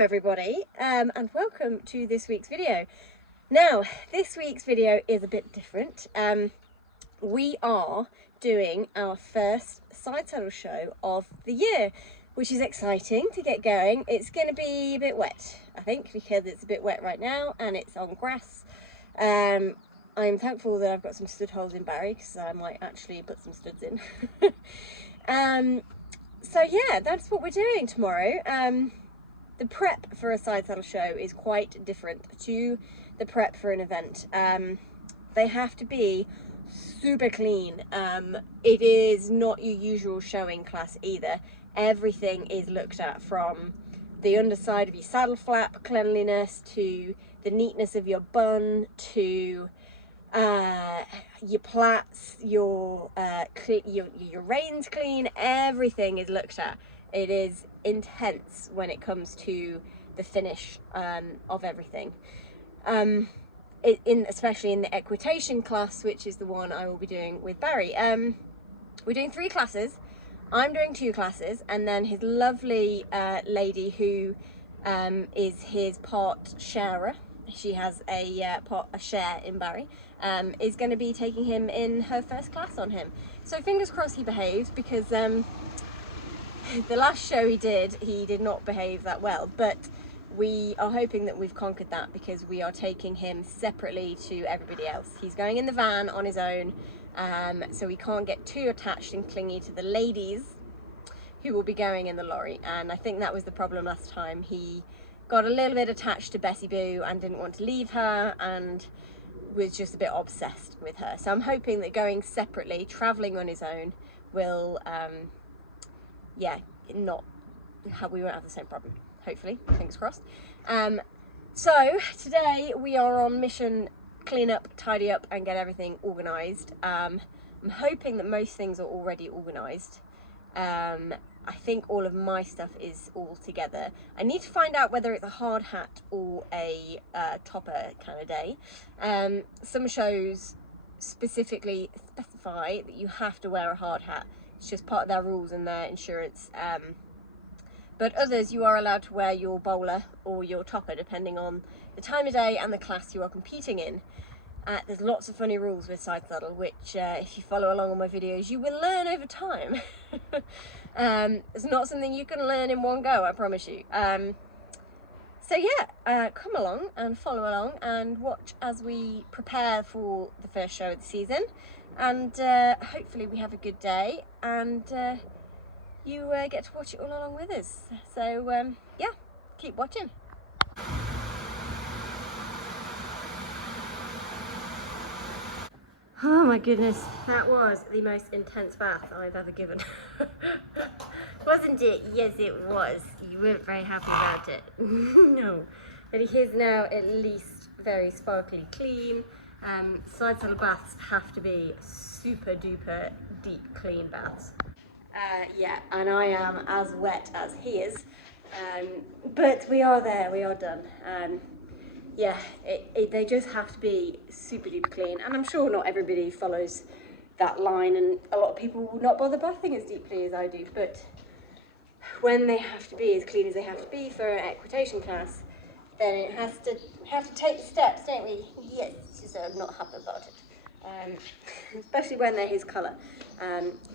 everybody, and welcome to this week's video. Now, this week's video is a bit different. We are doing our first side saddle show of the year, which is exciting to get going. It's going to be a bit wet, I think, because it's a bit wet right now and it's on grass. I'm thankful that I've got some stud holes in Barry, because I might actually put some studs in. So yeah, that's what we're doing tomorrow. The prep for a side saddle show is quite different to the prep for an event. They have to be super clean. It is not your usual showing class either. Everything is looked at, from the underside of your saddle flap cleanliness to the neatness of your bun to your plaits, your reins clean. Everything is looked at. It is intense when it comes to the finish of everything. Especially in the equitation class, which is the one I will be doing with Barry. We're doing 3 classes. I'm doing 2 classes, and then his lovely lady who is his part sharer, she has a share in Barry, is going to be taking him in her first class on him. So fingers crossed he behaves, because the last show he did not behave that well, but we are hoping that we've conquered that, because we are taking him separately to everybody else. He's going in the van on his own, so we can't get too attached and clingy to the ladies who will be going in the lorry. And I think that was the problem last time. He got a little bit attached to Bessie Boo and didn't want to leave her, and was just a bit obsessed with her. So I'm hoping that going separately, traveling on his own, will we won't have the same problem, hopefully, fingers crossed. So today we are on mission: clean up, tidy up and get everything organised. I'm hoping that most things are already organised. I think all of my stuff is all together. I need to find out whether it's a hard hat or a topper kind of day. Some shows specifically specify that you have to wear a hard hat. It's just part of their rules and their insurance. But others, you are allowed to wear your bowler or your topper, depending on the time of day and the class you are competing in. There's lots of funny rules with side saddle, which if you follow along on my videos, you will learn over time. It's not something you can learn in one go, I promise you. So yeah, come along and follow along and watch as we prepare for the first show of the season. And hopefully we have a good day, and you get to watch it all along with us. So yeah, keep watching. Oh my goodness, that was the most intense bath I've ever given. Wasn't it? Yes, it was. You weren't very happy about it. No. But he is now at least very sparkly clean. Side saddle baths have to be super duper deep clean baths. Yeah, and I am as wet as he is. But we are there, we are done. Yeah, they just have to be super duper clean, and I'm sure not everybody follows that line, and a lot of people will not bother bathing as deeply as I do, but when they have to be as clean as they have to be for an equitation class, then it have to take the steps, don't we? Yes, so I'm not happy about it, especially when they're his colour.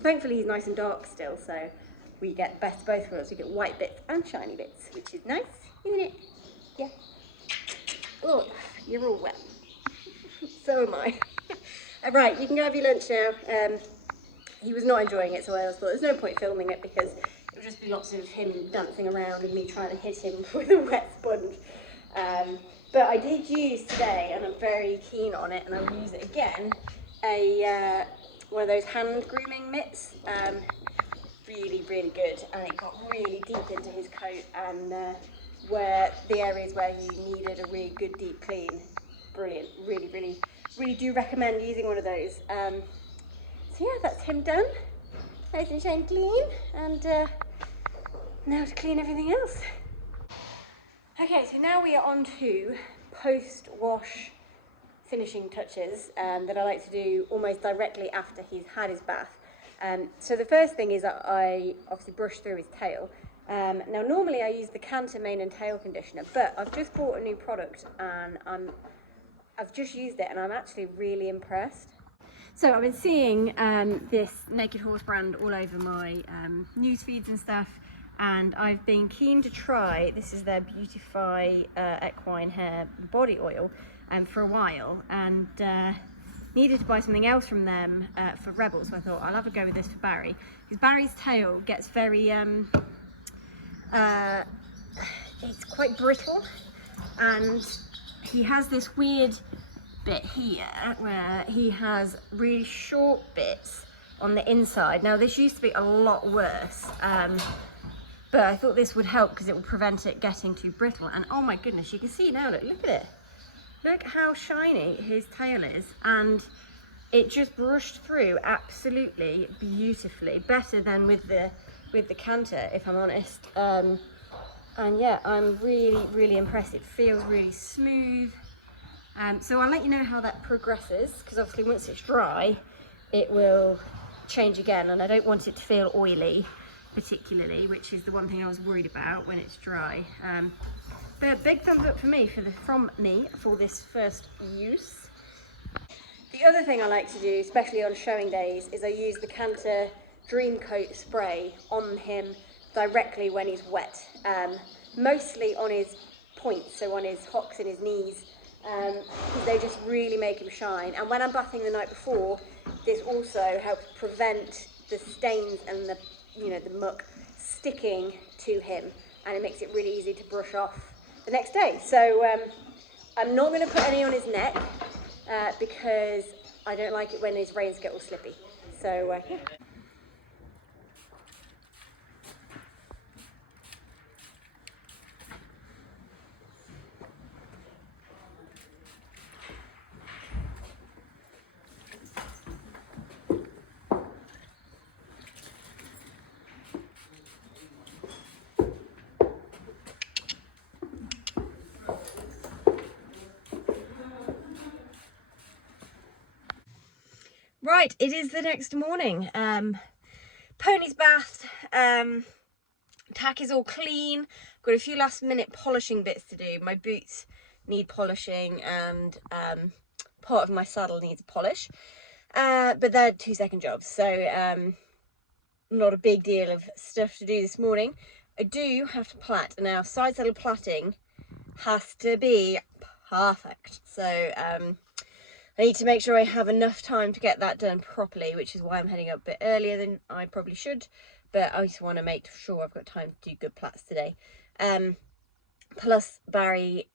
Thankfully he's nice and dark still, so we get best of both worlds. We get white bits and shiny bits, which is nice, isn't it? Yeah. Oh, you're all wet. So am I. Right, you can go have your lunch now. He was not enjoying it, so I thought there's no point filming it, because it would just be lots of him dancing around and me trying to hit him with a wet sponge. But I did use today, and I'm very keen on it, and I'll use it again, one of those hand grooming mitts. Really, really good, and it got really deep into his coat, and where the areas where he needed a really good deep clean. Brilliant. Really, really, really do recommend using one of those. So yeah, that's him done. Nice and shiny clean, and now to clean everything else. Okay, so now we are on to post-wash finishing touches that I like to do almost directly after he's had his bath. So the first thing is that I obviously brush through his tail, Now normally I use the Canter mane and tail conditioner, but I've just bought a new product and I've just used it and I'm actually really impressed. So I've been seeing this Naked Horse brand all over my news feeds and stuff, and I've been keen to try, this is their Beautify Equine Hair Body Oil for a while, and needed to buy something else from them for Rebel, so I thought I'll have a go with this for Barry, because Barry's tail gets very, it's quite brittle, and he has this weird bit here where he has really short bits on the inside. Now this used to be a lot worse, but I thought this would help because it will prevent it getting too brittle. And oh my goodness, you can see now, look at it. Look how shiny his tail is, and it just brushed through absolutely beautifully, better than with the Canter, if I'm honest. And yeah, I'm really impressed. It feels really smooth. So I'll let you know how that progresses, because obviously once it's dry it will change again, and I don't want it to feel oily particularly, which is the one thing I was worried about when it's dry. But big thumbs up for me from me for this first use. The other thing I like to do, especially on showing days, is I use the Canter Dream Coat spray on him directly when he's wet, mostly on his points, so on his hocks and his knees, because they just really make him shine. And when I'm bathing the night before, this also helps prevent the stains and the muck sticking to him, and it makes it really easy to brush off the next day. So I'm not going to put any on his neck because I don't like it when his reins get all slippy. So yeah. Right, it is the next morning. Pony's bathed, tack is all clean. Got a few last minute polishing bits to do. My boots need polishing, and part of my saddle needs a polish. But they're 2-second jobs, so not a big deal of stuff to do this morning. I do have to plait. Now, side saddle plaiting has to be perfect. So I need to make sure I have enough time to get that done properly, which is why I'm heading up a bit earlier than I probably should. But I just want to make sure I've got time to do good plaits today. Plus, Barry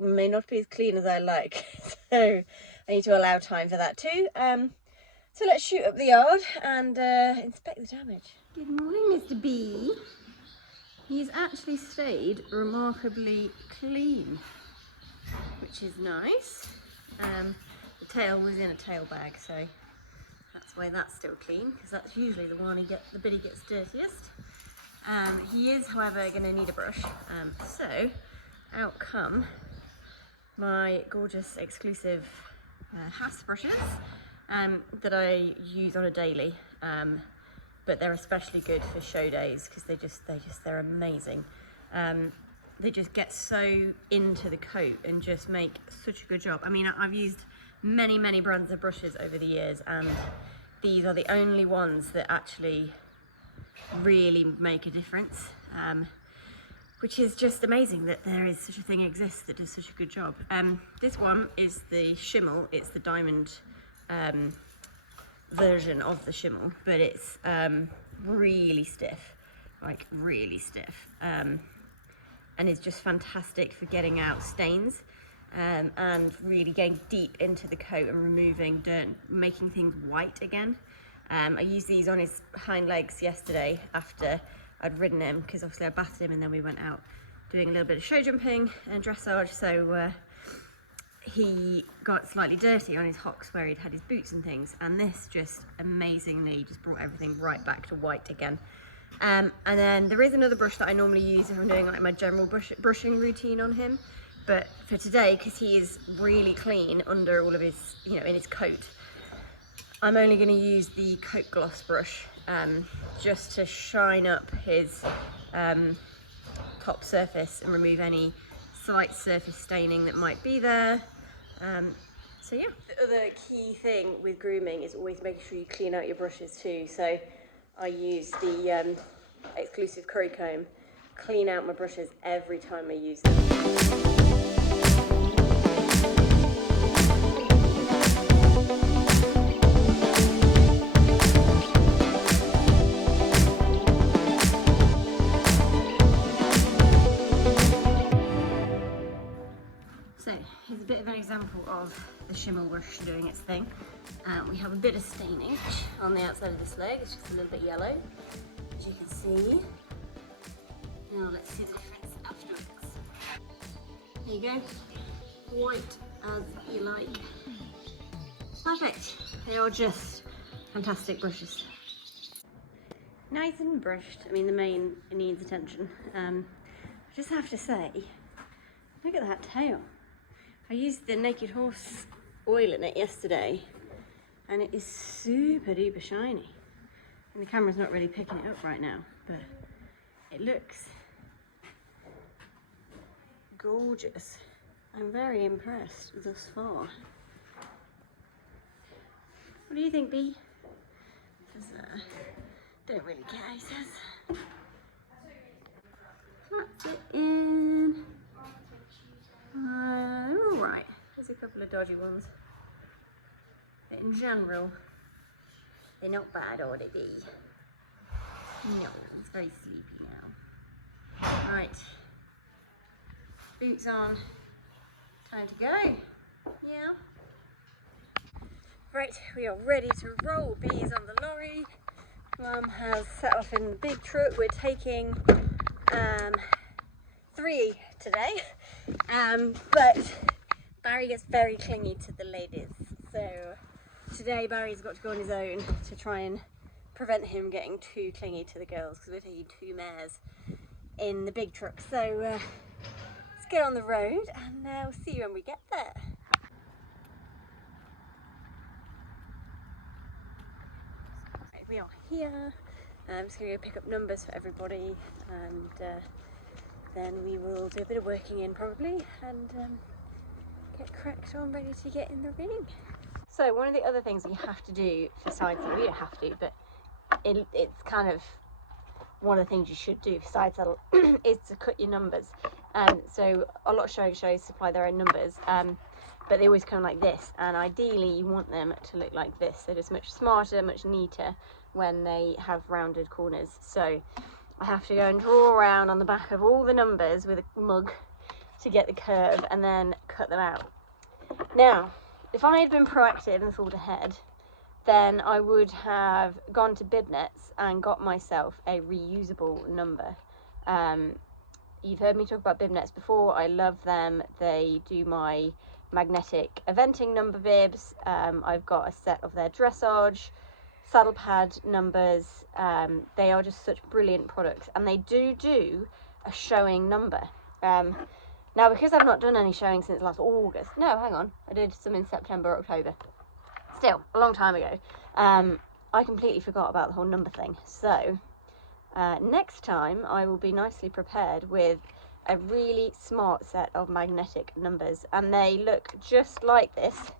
may not be as clean as I like, so I need to allow time for that too. So let's shoot up the yard and inspect the damage. Good morning, Mr. B. He's actually stayed remarkably clean, which is nice. The tail was in a tail bag, so that's why that's still clean, because that's usually the one the bit he gets dirtiest. He is, however, going to need a brush. So out come my gorgeous exclusive Haas brushes that I use on a daily, but they're especially good for show days because they're amazing. They just get so into the coat and just make such a good job. I mean, I've used many brands of brushes over the years, and these are the only ones that actually really make a difference, which is just amazing that there is such a thing exists that does such a good job. This one is the Schimmel. It's the diamond version of the Schimmel, but it's really stiff, like really stiff, and it's just fantastic for getting out stains and really getting deep into the coat and removing dirt, making things white again. I used these on his hind legs yesterday after I'd ridden him, because obviously I bathed him and then we went out doing a little bit of show jumping and dressage, so he got slightly dirty on his hocks where he'd had his boots and things, and this just amazingly just brought everything right back to white again. And then there is another brush that I normally use if I'm doing like my general brushing routine on him, but for today, because he is really clean under all of his, in his coat, I'm only going to use the Coat Gloss brush just to shine up his top surface and remove any slight surface staining that might be there. So yeah. The other key thing with grooming is always making sure you clean out your brushes too. So I use the exclusive curry comb, clean out my brushes every time I use them. So here's a bit of an example of the shimmer brush doing its thing. We have a bit of staining on the outside of this leg, it's just a little bit yellow, as you can see. Now let's see the difference afterwards. There you go, white as you like. Perfect, they are just fantastic brushes. Nice and brushed, I mean the mane needs attention. I just have to say, look at that tail. I used the Naked Horse oil in it yesterday and it is super duper shiny. And the camera's not really picking it up right now, but it looks gorgeous. I'm very impressed thus far. What do you think, Bee? Don't really care, he says. That's it in. They're alright. There's a couple of dodgy ones. But in general, they're not bad, are they, Bee? No, he's very sleepy now. Right. Boots on. Time to go. Yeah. Right, we are ready to roll. Bee is on the lorry. Mum has set off in the big truck. We're taking 3 today. But Barry gets very clingy to the ladies, so today Barry's got to go on his own to try and prevent him getting too clingy to the girls, because we're taking 2 mares in the big truck. So let's get on the road and we'll see you when we get there. Right, we are here. I'm just going to go pick up numbers for everybody, and then we will do a bit of working in probably, and get cracked on, ready to get in the ring. So one of the other things you have to do for side saddle, you don't have to, but it's kind of one of the things you should do for side saddle is to cut your numbers. So a lot of showing shows supply their own numbers, but they always come like this, and ideally you want them to look like this. They're just much smarter, much neater when they have rounded corners. So I have to go and draw around on the back of all the numbers with a mug to get the curve and then cut them out. Now, if I had been proactive and thought ahead, then I would have gone to Bibnets and got myself a reusable number. You've heard me talk about Bibnets before. I love them. They do my magnetic eventing number bibs. I've got a set of their dressage, saddle pad numbers. They are just such brilliant products, and they do a showing number. Now, because I've not done any showing since last August, no, hang on, I did some in September, October, still a long time ago, I completely forgot about the whole number thing. So next time I will be nicely prepared with a really smart set of magnetic numbers, and they look just like this.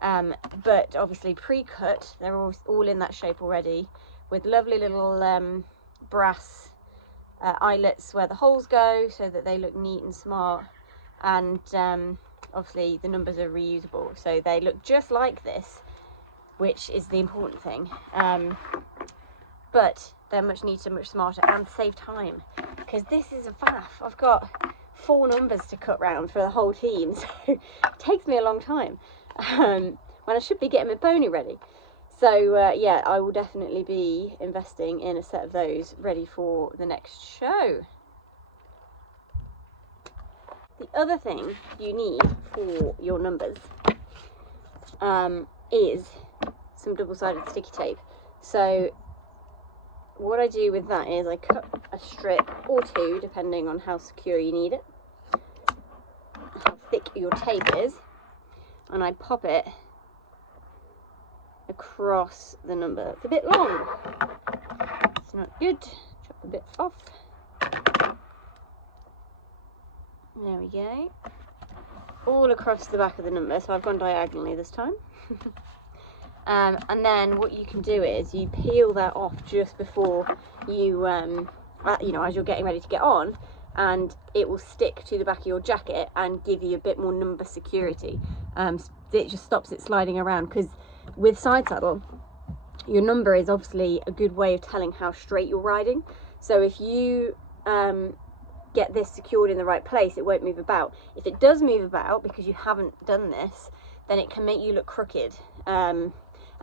But obviously pre-cut, they're all in that shape already, with lovely little brass eyelets where the holes go, so that they look neat and smart. And obviously the numbers are reusable, so they look just like this, which is the important thing. But they're much neater, much smarter, and save time, because this is a faff. I've got 4 numbers to cut round for the whole team, so it takes me a long time. When I should be getting my pony ready. So yeah, I will definitely be investing in a set of those ready for the next show. The other thing you need for your numbers is some double-sided sticky tape. So what I do with that is I cut a strip or 2, depending on how secure you need it, how thick your tape is, and I pop it across the number. It's a bit long. It's not good. Chop a bit off. There we go. All across the back of the number, so I've gone diagonally this time. And then what you can do is you peel that off just before you, you know, as you're getting ready to get on, and it will stick to the back of your jacket and give you a bit more number security. It just stops it sliding around, because with side saddle, your number is obviously a good way of telling how straight you're riding. So if you get this secured in the right place, it won't move about. If it does move about because you haven't done this, then it can make you look crooked, and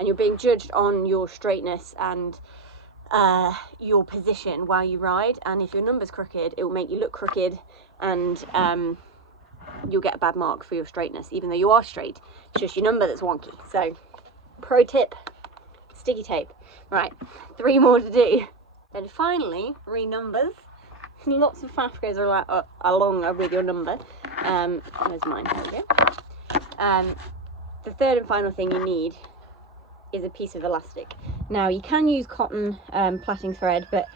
you're being judged on your straightness and your position while you ride. And if your number's crooked, it will make you look crooked, and you'll get a bad mark for your straightness, even though you are straight. It's just your number that's wonky. So pro tip, sticky tape. Right, 3 more to do. Then finally, renumbers. Lots of faff goes along with your number. There's mine, there we go. The third and final thing you need is a piece of elastic. Now, you can use cotton plaiting thread, but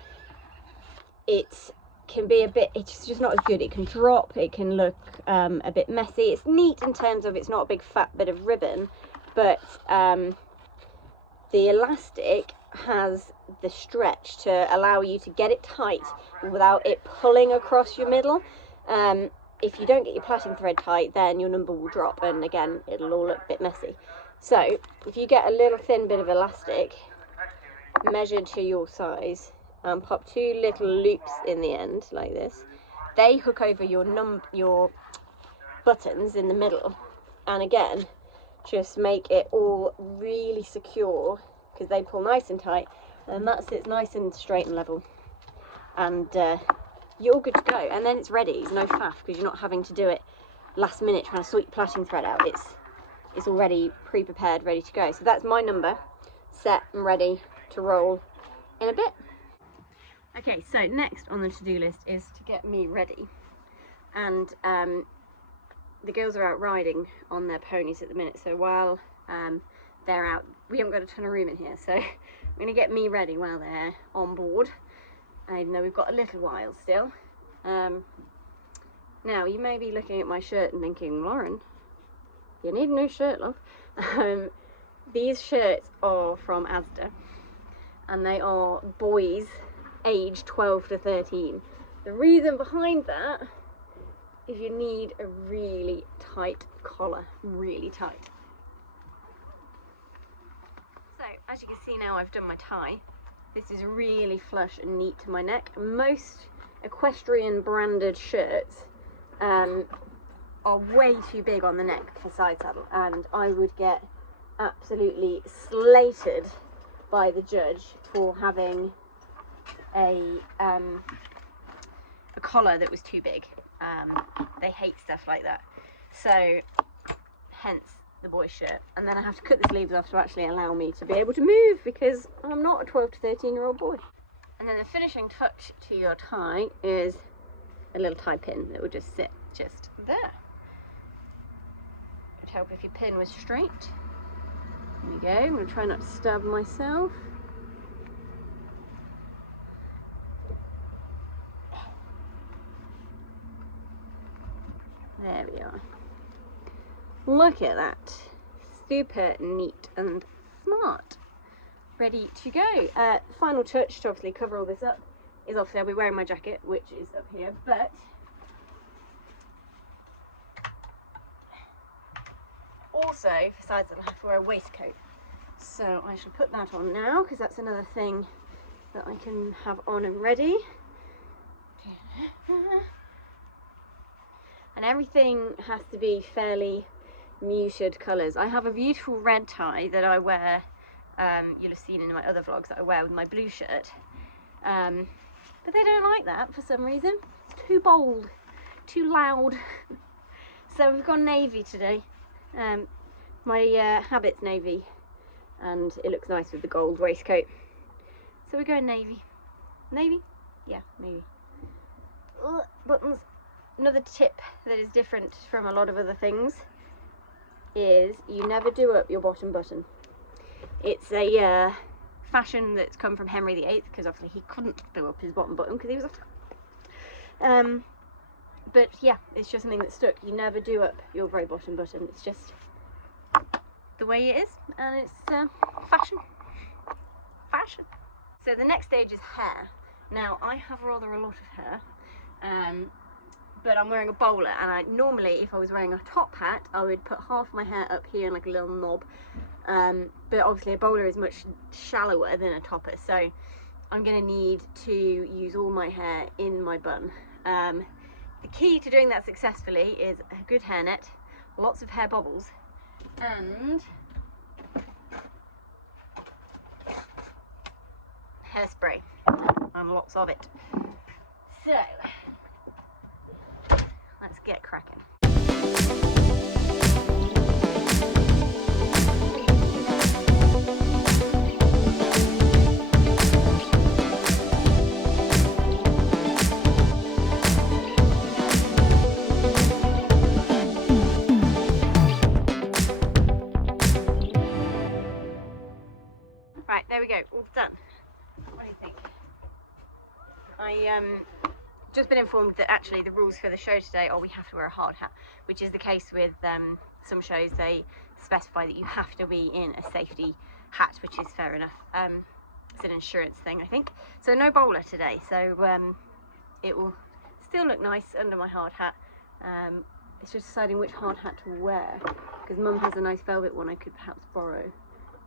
it can be a bit, it's just not as good. It can drop, it can look a bit messy. It's neat in terms of it's not a big fat bit of ribbon, but the elastic has the stretch to allow you to get it tight without it pulling across your middle. If you don't get your plaiting thread tight, then your number will drop, and again, it'll all look a bit messy. So if you get a little thin bit of elastic measured to your size and pop 2 little loops in the end like this, they hook over your buttons in the middle, and again, just make it all really secure, because they pull nice and tight, and that sits nice and straight and level, and you're good to go. And then it's ready. It's no faff, because you're not having to do it last minute trying to sort your plaiting thread out. It's already pre-prepared, ready to go. So that's my number, set and ready to roll in a bit. Okay, so next on the to-do list is to get me ready, and the girls are out riding on their ponies at the minute, so while they're out, we haven't got a ton of room in here, so I'm going to get me ready while they're on board, even though we've got a little while still. Now, you may be looking at my shirt and thinking, Lauren, you need a new shirt, love. These shirts are from Asda, and they are boys aged 12 to 13. The reason behind that is you need a really tight collar, really tight. So, as you can see now, I've done my tie. This is really flush and neat to my neck. Most equestrian branded shirts are way too big on the neck for side saddle, and I would get absolutely slated by the judge for having a collar that was too big. They hate stuff like that, so hence the boy shirt. And then I have to cut the sleeves off to actually allow me to be able to move, because I'm not a 12 to 13-year-old boy. And then the finishing touch to your tie is a little tie pin that will just sit just there. It'd help if your pin was straight. There we go. I'm going to try not to stab myself. There we are. Look at that. Super neat and smart. Ready to go. Final touch to obviously cover all this up is obviously I'll be wearing my jacket, which is up here, but also for sides that I have to wear a waistcoat. So I shall put that on now, because that's another thing that I can have on and ready. And everything has to be fairly muted colours. I have a beautiful red tie that I wear, you'll have seen in my other vlogs, that I wear with my blue shirt. But they don't like that for some reason. Too bold, too loud. So we've gone navy today. My habit's navy, and it looks nice with the gold waistcoat. So we're going navy. Navy? Yeah, navy. Buttons. Another tip that is different from a lot of other things is you never do up your bottom button. It's a fashion that's come from Henry VIII, because obviously he couldn't do up his bottom button because he was a but yeah, it's just something that stuck. You never do up your very bottom button. It's just the way it is, and it's fashion. So the next stage is hair. Now I have rather a lot of hair, but I'm wearing a bowler, and normally if I was wearing a top hat I would put half my hair up here in like a little knob, but obviously a bowler is much shallower than a topper, so I'm going to need to use all my hair in my bun. The key to doing that successfully is a good hairnet, lots of hair bobbles, and hairspray, and lots of it. So let's get cracking. Right, there we go, all done. What do you think? I just been informed that actually the rules for the show today are we have to wear a hard hat, which is the case with some shows. They specify that you have to be in a safety hat, which is fair enough. It's an insurance thing, I think. So no bowler today, so it will still look nice under my hard hat. It's just deciding which hard hat to wear, because Mum has a nice velvet one I could perhaps borrow,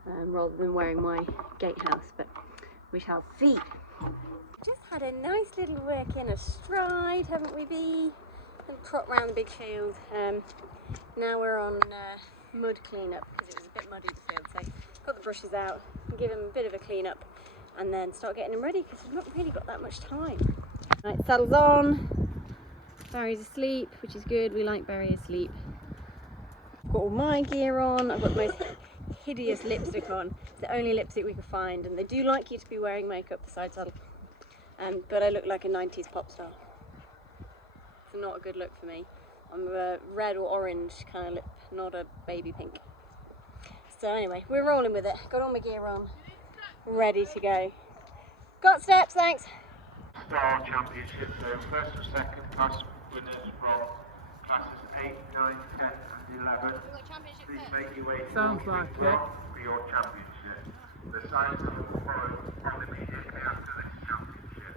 rather than wearing my gatehouse, but we shall see. Just had a nice little work in a stride, haven't we, Bee? And trot round the big field. Now we're on mud clean-up, because it was a bit muddy the field, so got the brushes out, give him a bit of a clean-up, and then start getting him ready, because we've not really got that much time. Right, saddle's on. Barry's asleep, which is good. We like Barry asleep. I've got all my gear on. I've got the most hideous lipstick on. It's the only lipstick we could find, and they do like you to be wearing makeup for side saddle. But I look like a 90s pop star. It's not a good look for me. I'm a red or orange kind of lip, not a baby pink. So anyway, we're rolling with it. Got all my gear on, ready to go. Got steps, thanks. Star Championship, so first and second class winners from classes 8, 9, 10 and 11. Please make your way to for your championship. The signs will follow on immediately after this championship.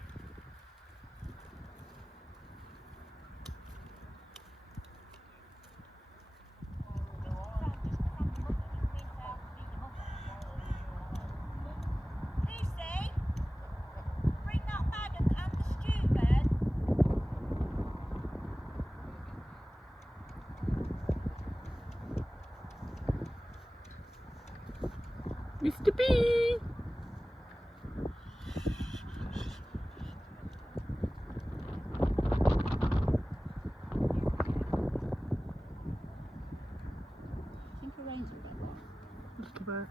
Mr. B! Think your reins a bit long. Just about.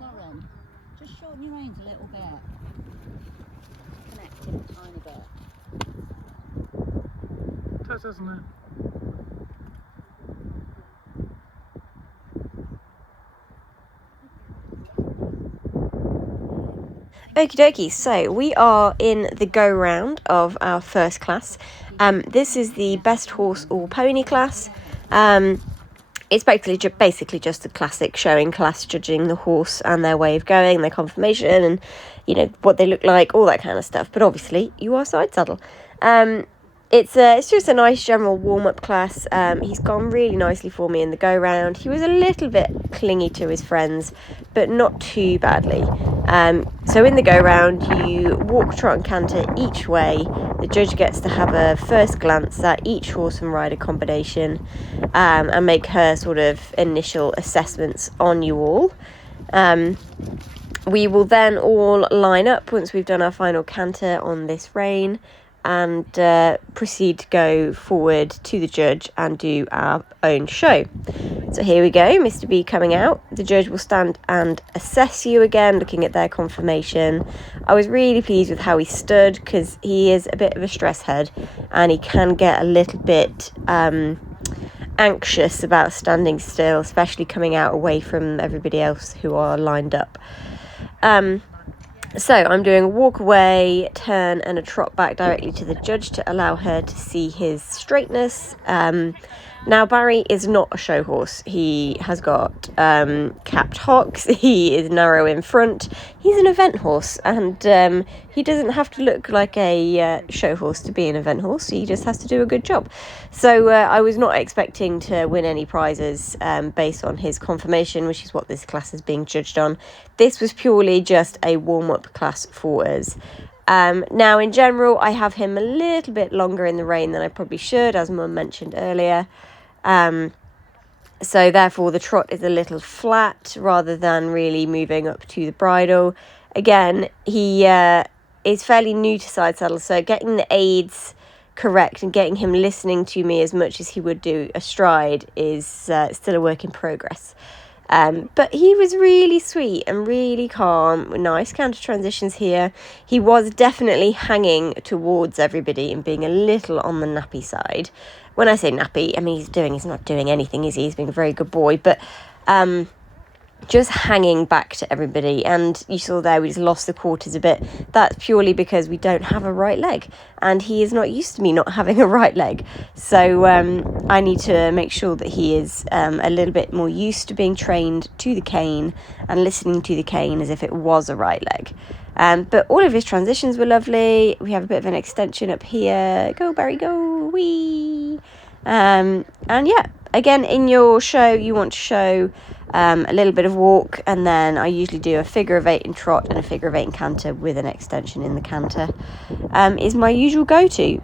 Lauren, just shorten your reins a little bit. Connect it a tiny bit. Does, doesn't it? Okie dokie, so we are in the go round of our first class. This is the best horse or pony class. It's basically just a classic showing class, judging the horse and their way of going, their conformation, and you know what they look like, all that kind of stuff. But obviously, you are side saddle. It's just a nice general warm-up class. He's gone really nicely for me in the go-round. He was a little bit clingy to his friends, but not too badly. So in the go-round, you walk, trot and canter each way. The judge gets to have a first glance at each horse and rider combination, and make her sort of initial assessments on you all. We will then all line up once we've done our final canter on this rein, and proceed to go forward to the judge and do our own show. So here we go, Mr. B coming out. The judge will stand and assess you again, looking at their conformation. I was really pleased with how he stood, because he is a bit of a stress head and he can get a little bit anxious about standing still, especially coming out away from everybody else who are lined up. So I'm doing a walk away, turn and a trot back directly to the judge to allow her to see his straightness. Now Barry is not a show horse. He has got capped hocks, he is narrow in front, he's an event horse, and he doesn't have to look like a show horse to be an event horse, he just has to do a good job. So I was not expecting to win any prizes based on his conformation, which is what this class is being judged on. This was purely just a warm-up class for us. Now in general I have him a little bit longer in the rein than I probably should, as Mum mentioned earlier. So therefore the trot is a little flat rather than really moving up to the bridle. Again, he is fairly new to side saddle, so getting the aids correct and getting him listening to me as much as he would do astride is still a work in progress. But he was really sweet and really calm, with nice counter transitions here. He was definitely hanging towards everybody and being a little on the nappy side. When I say nappy, I mean he's not doing anything, is he? He's being a very good boy, but just hanging back to everybody. And you saw there we just lost the quarters a bit. That's purely because we don't have a right leg, and he is not used to me not having a right leg. So I need to make sure that he is a little bit more used to being trained to the cane and listening to the cane as if it was a right leg. But all of his transitions were lovely. We have a bit of an extension up here. Go, Barry, go, wee. And yeah, again, in your show, you want to show a little bit of walk, and then I usually do a figure of 8 in trot and a figure of 8 in canter with an extension in the canter. Is my usual go-to.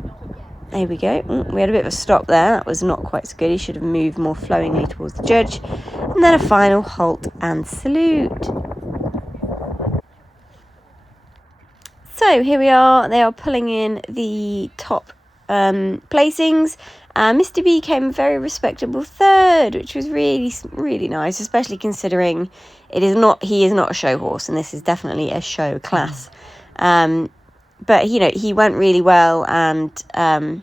There we go. We had a bit of a stop there. That was not quite so good. He should have moved more flowingly towards the judge. And then a final halt and salute. So here we are. They are pulling in the top placings. Mr. B came a very respectable third, which was really, really nice, especially considering he is not a show horse, and this is definitely a show class. But he went really well and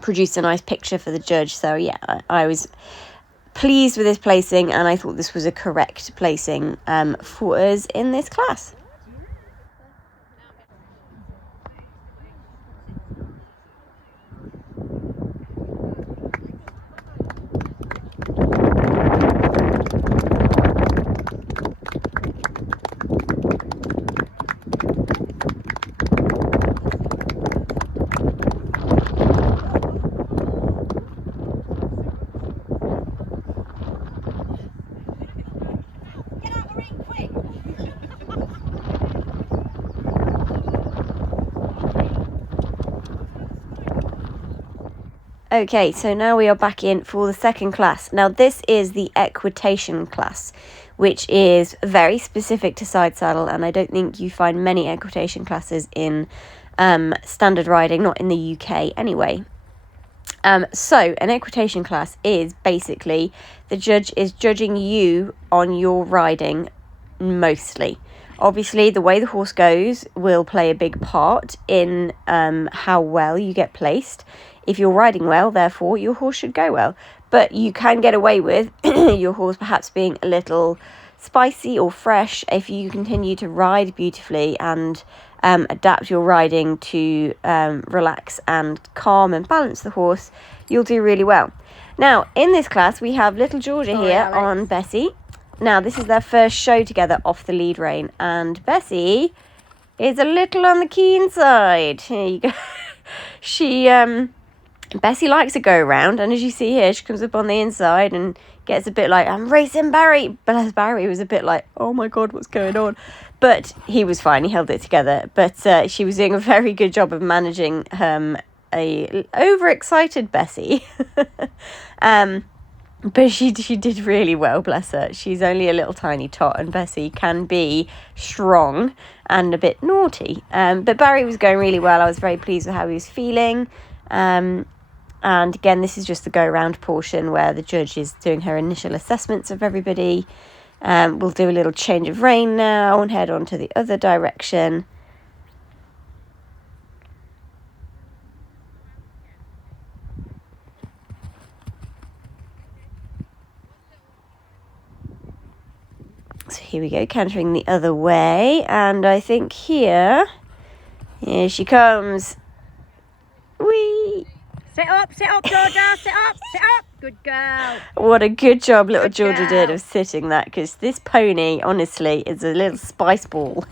produced a nice picture for the judge. So yeah, I was pleased with his placing, and I thought this was a correct placing for us in this class. Okay, so now we are back in for the second class. Now this is the Equitation class, which is very specific to side saddle, and I don't think you find many equitation classes in standard riding, not in the UK anyway. So an equitation class is basically the judge is judging you on your riding mostly. Obviously, the way the horse goes will play a big part in how well you get placed. If you're riding well, therefore, your horse should go well. But you can get away with your horse perhaps being a little spicy or fresh if you continue to ride beautifully and adapt your riding to relax and calm and balance the horse. You'll do really well. Now, in this class, we have little Georgia here on Bessie. Now, this is their first show together off the lead rein, and Bessie is a little on the keen side. Here you go. Bessie likes to go around, and as you see here, she comes up on the inside and gets a bit like, I'm racing Barry. Bless Barry was a bit like, oh my God, what's going on? But he was fine, he held it together. But she was doing a very good job of managing a overexcited Bessie. But she did really well, bless her. She's only a little tiny tot, and Bessie can be strong and a bit naughty. But Barry was going really well. I was very pleased with how he was feeling. And again, this is just the go-round portion where the judge is doing her initial assessments of everybody. We'll do a little change of rein now and head on to the other direction. Here we go, cantering the other here, and I think here she comes. Whee! Sit up, Georgia, sit up. Good girl. What a good job little Good Georgia did girl. of sitting that, because this pony, honestly, is a little spice ball.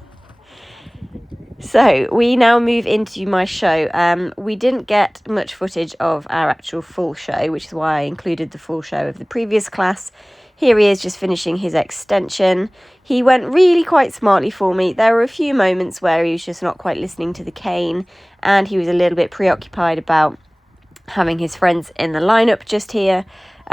So we now move into my show. We didn't get much footage of our actual full show, which is why I included the full show of the previous class. Here he is just finishing his extension. He went really quite smartly for me. There were a few moments where he was just not quite listening to the cane, and he was a little bit preoccupied about having his friends in the lineup just here.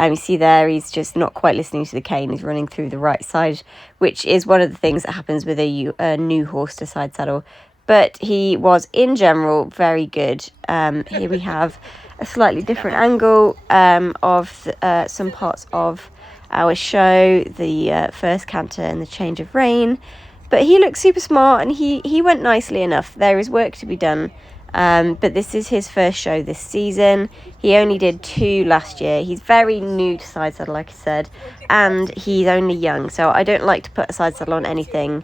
You see there, he's just not quite listening to the cane. He's running through the right side, which is one of the things that happens with a new horse to side saddle. But he was, in general, very good. Here we have a slightly different angle of some parts of our show, the first canter and the change of rein. But he looks super smart, and he went nicely enough. There is work to be done. But this is his first show this season. He only did 2 last year. He's very new to side saddle, like I said, and he's only young. So I don't like to put a side saddle on anything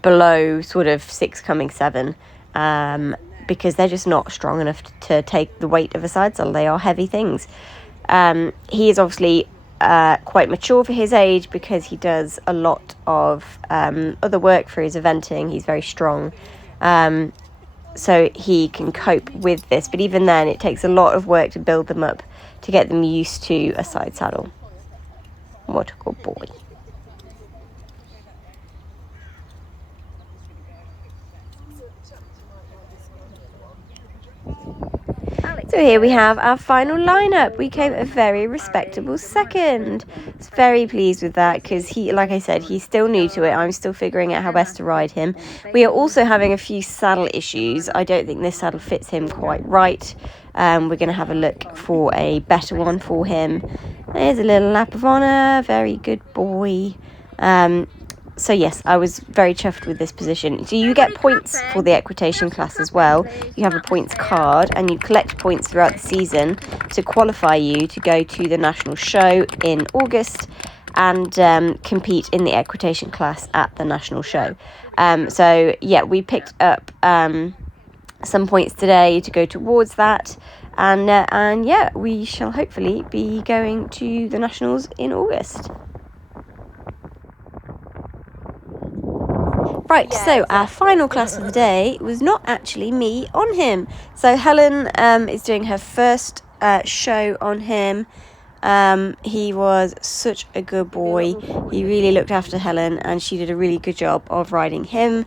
below sort of 6 coming 7, because they're just not strong enough to take the weight of a side saddle. They are heavy things. He is obviously quite mature for his age, because he does a lot of other work for his eventing. He's very strong. So he can cope with this, but even then it takes a lot of work to build them up to get them used to a side saddle. What a good boy. So here we have our final lineup. We came a very respectable second. I was very pleased with that, because he, like I said, he's still new to it. I'm still figuring out how best to ride him. We are also having a few saddle issues. I don't think this saddle fits him quite right. We're going to have a look for a better one for him. There's a little lap of honour. Very good boy. So yes, I was very chuffed with this position. So you get points for the equitation class as well. You have a points card, and you collect points throughout the season to qualify you to go to the national show in August and compete in the equitation class at the national show. So yeah, we picked up some points today to go towards that, and yeah, we shall hopefully be going to the nationals in August. Right, so our final class of the day was not actually me on him. So Helen is doing her first show on him. He was such a good boy. He really looked after Helen, and she did a really good job of riding him.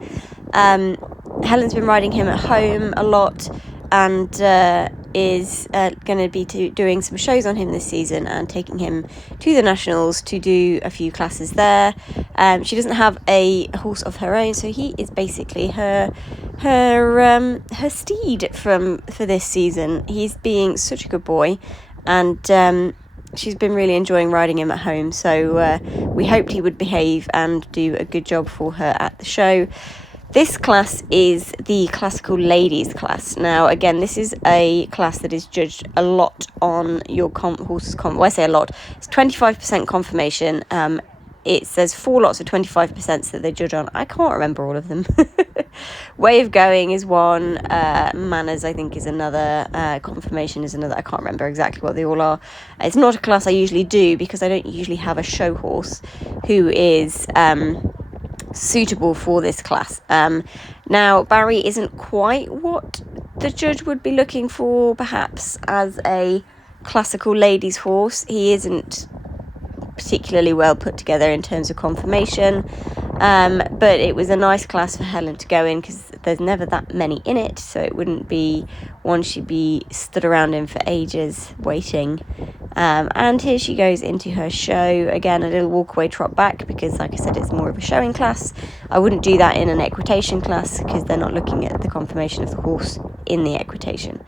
Helen's been riding him at home a lot, and is going to be doing some shows on him this season and taking him to the nationals to do a few classes there. She doesn't have a horse of her own, so he is basically her steed for this season. He's being such a good boy, and she's been really enjoying riding him at home, so we hoped he would behave and do a good job for her at the show. This class is the classical ladies class. Now, again, this is a class that is judged a lot on your horse's well, I say a lot. It's 25% conformation. There's 4 lots of 25% that they judge on. I can't remember all of them. Way of going is one. Manners, I think, is another. Conformation is another. I can't remember exactly what they all are. It's not a class I usually do, because I don't usually have a show horse who is suitable for this class. Now, Barry isn't quite what the judge would be looking for, perhaps, as a classical ladies horse. He isn't particularly well put together in terms of conformation, but it was a nice class for Helen to go in, because there's never that many in it, so it wouldn't be one she'd be stood around in for ages waiting. And here she goes into her show. Again, a little walkaway trot back, because like I said, it's more of a showing class. I wouldn't do that in an equitation class, because they're not looking at the conformation of the horse in the equitation.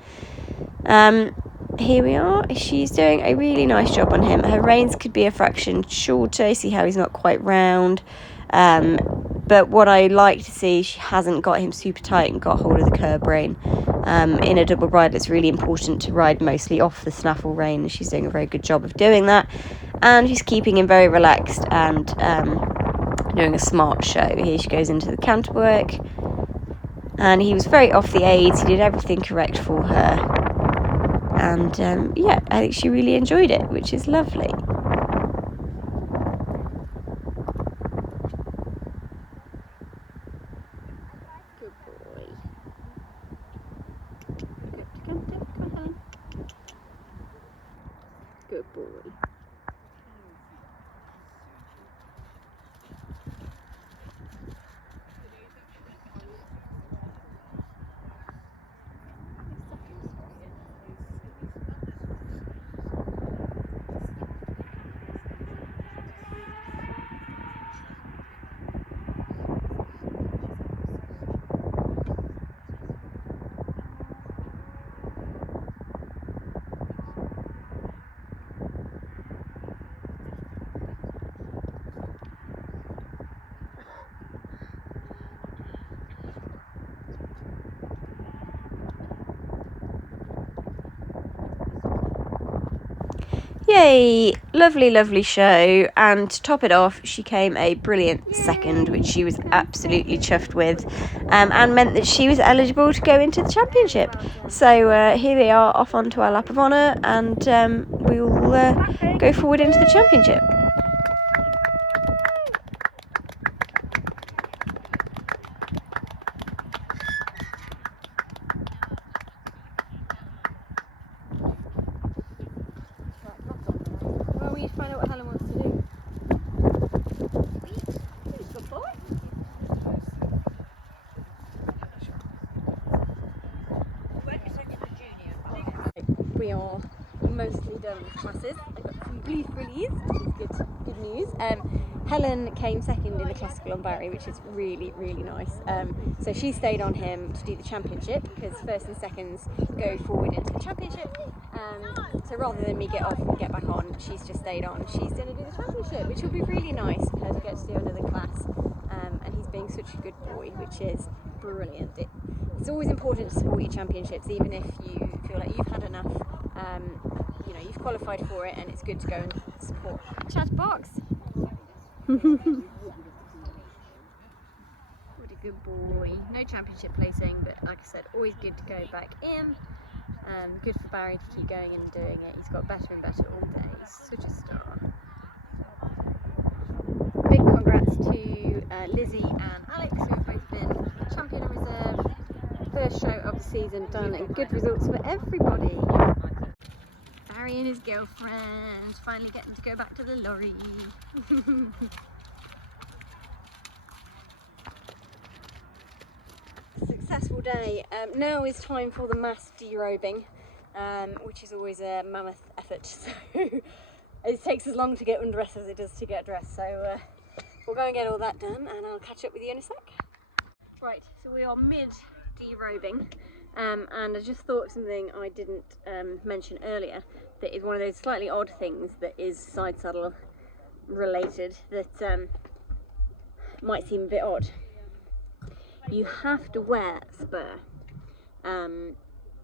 Here we are. She's doing a really nice job on him. Her reins could be a fraction shorter. See how he's not quite round. But what I like to see, she hasn't got him super tight and got hold of the curb rein. In a double bridle, it's really important to ride mostly off the snaffle rein, and she's doing a very good job of doing that. And she's keeping him very relaxed and doing a smart show. Here she goes into the canter work, and he was very off the aids. He did everything correct for her, and yeah, I think she really enjoyed it, which is lovely. Good boy. Come, Helen. Good boy. Yay! Lovely, lovely show, and to top it off, she came a brilliant second, which she was absolutely chuffed with, and meant that she was eligible to go into the championship. So here we are, off onto our lap of honour, and we'll go forward into the championship. Well, we need to find out what Helen wants to do. Good boy. We are mostly done with classes. I got some blue frillies, which is good news. Helen came second in the classical on Barry, which is really, really nice. So she stayed on him to do the championship, because first and seconds go forward into the championship. So rather than me get off and get back on, she's just stayed on. She's going to do the championship, which will be really nice for her to get to do another class. And he's being such a good boy, which is brilliant. It's always important to support your championships, even if you feel like you've had enough. You know, you've qualified for it, and it's good to go and support. Chatterbox. What a good boy. No championship placing, but like I said, always good to go back in. Good for Barry to keep going and doing it. He's got better and better all day. He's such a star. Big congrats to Lizzie and Alex, who have both been champion and reserve. First show of the season done, and good results for everybody. Barry and his girlfriend finally getting to go back to the lorry. Successful day. Now is time for the mass derobing, which is always a mammoth effort. So it takes as long to get undressed as it does to get dressed. So we'll go and get all that done, and I'll catch up with you in a sec. Right, so we are mid derobing, and I just thought of something I didn't mention earlier, that is one of those slightly odd things that is side saddle related that might seem a bit odd. You have to wear a spur.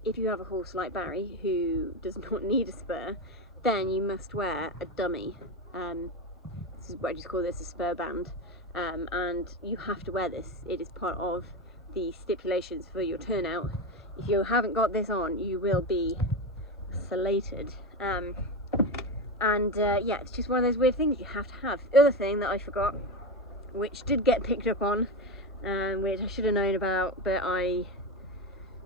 If you have a horse like Barry who does not need a spur, then you must wear a dummy. This is what I just call this a spur band, and you have to wear this. It is part of the stipulations for your turnout. If you haven't got this on, you will be slated. Yeah, it's just one of those weird things you have to have. The other thing that I forgot, which did get picked up on, which I should have known about, but I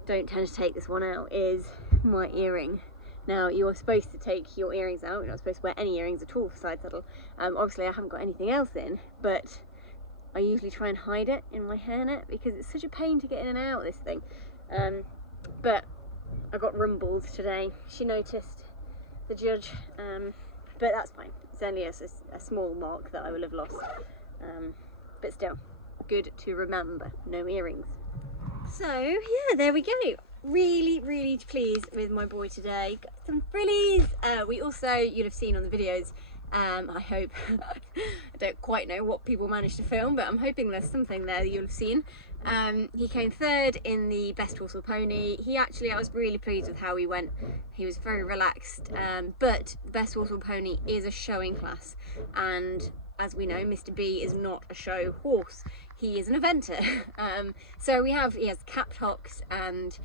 don't tend to take this one out, is my earring. Now, you're supposed to take your earrings out. You're not supposed to wear any earrings at all for side saddle. Obviously I haven't got anything else in, but I usually try and hide it in my hairnet because it's such a pain to get in and out of this thing. But I got rumbled today. She noticed, the judge, but that's fine. It's only a small mark that I will have lost, but still good to remember. No earrings. So yeah, there we go. Really, really pleased with my boy today. Got some frillies. We also, you'll have seen on the videos, I hope, I don't quite know what people managed to film, but I'm hoping there's something there that you'll have seen. He came third in the best horse or pony. I was really pleased with how he went. He was very relaxed, but the best horse or pony is a showing class, and as we know, Mr. B is not a show horse. He is an eventer. So he has capped hocks, and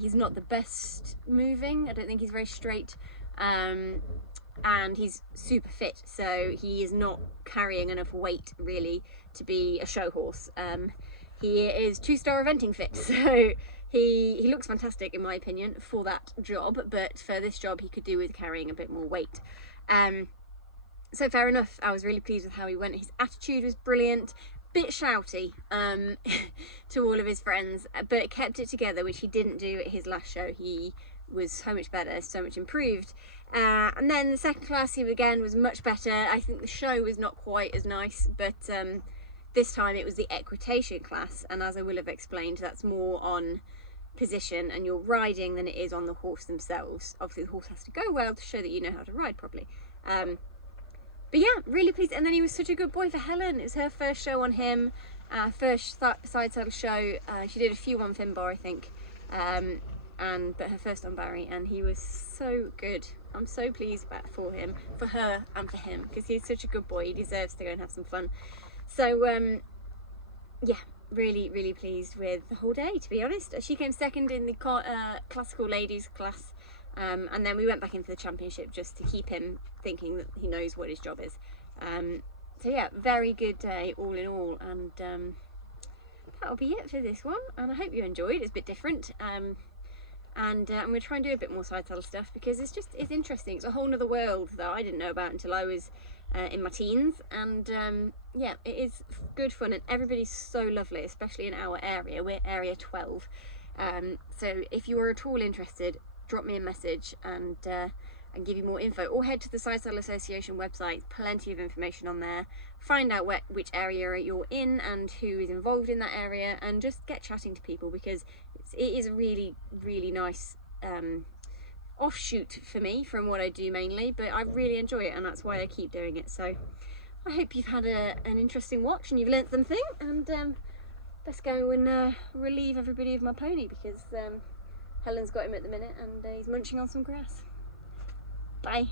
he's not the best moving. I don't think he's very straight. And he's super fit, so he is not carrying enough weight really to be a show horse. He is 2-star eventing fit, so he looks fantastic in my opinion for that job, but for this job he could do with carrying a bit more weight. So fair enough, I was really pleased with how he went. His attitude was brilliant, bit shouty to all of his friends, but kept it together, which he didn't do at his last show. He was so much better, so much improved. And then the second class, he again was much better. I think the show was not quite as nice, but this time it was the equitation class, and as I will have explained, that's more on position and your riding than it is on the horse themselves. Obviously the horse has to go well to show that you know how to ride properly. But yeah, really pleased. And then he was such a good boy for Helen. It was her first show on him, first side saddle show. She did a few on Finbar, I think, but her first on Barry, and he was so good. I'm so pleased for him, for her and for him, because he's such a good boy. He deserves to go and have some fun. So yeah, really pleased with the whole day, to be honest. She came second in the classical ladies class, and then we went back into the championship just to keep him thinking that he knows what his job is. So yeah, very good day all in all, and that'll be it for this one, and I hope you enjoyed. It's a bit different, and I'm going to try and do a bit more side saddle stuff, because it's interesting. It's a whole nother world that I didn't know about until I was in my teens, and yeah, it is good fun, and everybody's so lovely, especially in our area. We're area 12, so if you are at all interested, drop me a message and give you more info, or head to the Side Saddle Association website. Plenty of information on there. Find out which area you're in and who is involved in that area, and just get chatting to people, because it is a really nice offshoot for me from what I do mainly, but I really enjoy it, and that's why I keep doing it. So I hope you've had an interesting watch and you've learnt something, and let's go and relieve everybody of my pony, because Helen's got him at the minute and he's munching on some grass. Bye.